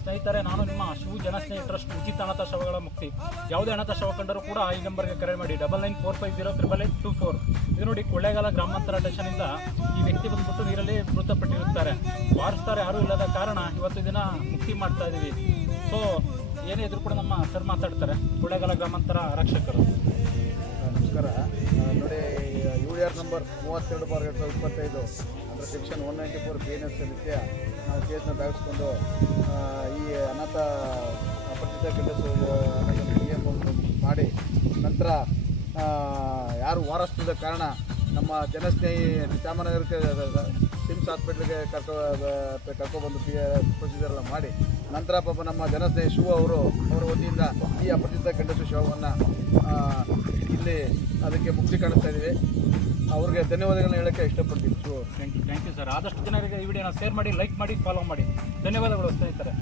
ಸ್ನೇಹಿತರೆ, ನಾನು ನಿಮ್ಮ ಶಿವ ಜನಸ್ನೇಹಿ ಟ್ರಸ್ಟ್ ಉಚಿತ ಅನಾಥ ಶವಗಳ ಮುಕ್ತಿ. ಯಾವುದೇ ಅನಾಥ ಶವ ಕಂಡರೂ ಕೂಡ ಈ ನಂಬರ್ಗೆ ಕರೆ ಮಾಡಿ 9945088824. ಇದು ನೋಡಿ, ಕೊಳ್ಳೇಗಾಲ ಗ್ರಾಮಾಂತರ ಸ್ಟೇಷನಿಂದ ಈ ವ್ಯಕ್ತಿ ಬಂದ್ಬಿಟ್ಟು ನೀರಲ್ಲಿ ಮೃತಪಟ್ಟಿರುತ್ತಾರೆ. ವಾರಿಸ್ತಾರೆ ಯಾರೂ ಇಲ್ಲದ ಕಾರಣ ಇವತ್ತು ದಿನ ಮುಕ್ತಿ ಮಾಡ್ತಾ ಇದ್ದೀವಿ. ಸೊ ಏನೇ ಇದ್ರು ಕೂಡ ನಮ್ಮ ಸರ್ ಮಾತಾಡ್ತಾರೆ, ಕೊಳ್ಳೇಗಾಲ ಗ್ರಾಮಾಂತರ ಆರಕ್ಷಕರು. ನಮಸ್ಕಾರ. ನೋಡಿ, UR ನಂಬರ್ 32/2025 ಅಂದರೆ ಸೆಕ್ಷನ್ 194 BNS ರೀತಿಯ ನಾವು ಕೇಸನ್ನ ದಾಖಲಿಸ್ಕೊಂಡು ಈ ಅನಾಥ ಅಪರಿಚಿತ ಗಂಡಸು ಮಾಡಿ ನಂತರ ಯಾರು ವಾರಸ್ತಿದ್ದ ಕಾರಣ ನಮ್ಮ ಜನಸ್ನೇಹಿ ಚಾಮರಾಜನಗರಕ್ಕೆ ಸಿಮ್ಸ್ ಹಾಸ್ಪಿಟ್ಲಿಗೆ ಕರ್ಕೊಬಂದು ಪ್ರೊಸೀಜರ್ ಎಲ್ಲ ಮಾಡಿ ನಂತರ ಪಾಪ ನಮ್ಮ ಜನಸ್ನೇಹಿ ಶಿವ ಅವರ ವತಿಯಿಂದ ಈ ಅಪರಿಚಿತ ಗಂಡಸು ಶವವನ್ನು ಇಲ್ಲಿ ಅದಕ್ಕೆ ಮುಕ್ತಿ ಕಾಣಿಸ್ತಾ ಇದ್ದೀವಿ. ಅವ್ರಿಗೆ ಧನ್ಯವಾದಗಳನ್ನ ಹೇಳೋಕ್ಕೆ ಇಷ್ಟಪಡ್ತೀವಿ. Thank you sir. ಆದಷ್ಟು ಜನರಿಗೆ ಈ ವಿಡಿಯೋನ ಶೇರ್ ಮಾಡಿ, ಲೈಕ್ ಮಾಡಿ, ಫಾಲೋ ಮಾಡಿ. ಧನ್ಯವಾದಗಳು ಸ್ನೇಹಿತರೆ.